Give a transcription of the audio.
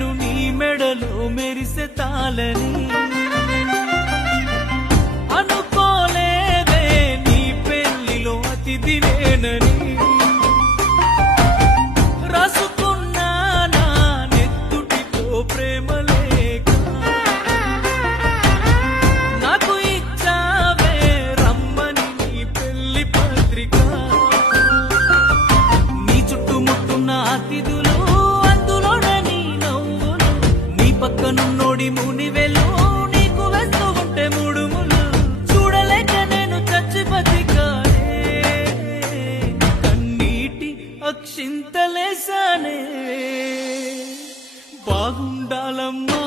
నేను నీ మెడలో మెరిసే తాళని అనుకోలేదే నీ పెళ్లిలో అతిథి నేనని రాసుకున్నా నా నెత్తుటితో ప్రేమ లేక నాకు ఇచ్చావే రమ్మని నీ పెళ్లి పత్రిక నీ చుట్టుముట్టున్న అతిథులు అందులోనే నీ నవ్వులు నీ పక్కనున్నోడి మునివెలు నీకు వేస్తూ ఉంటే ముడుములు చూడలేక నేను చచ్చి బతికానే కన్నీటి అక్షింతలేసానే బాగుండాలమ్మా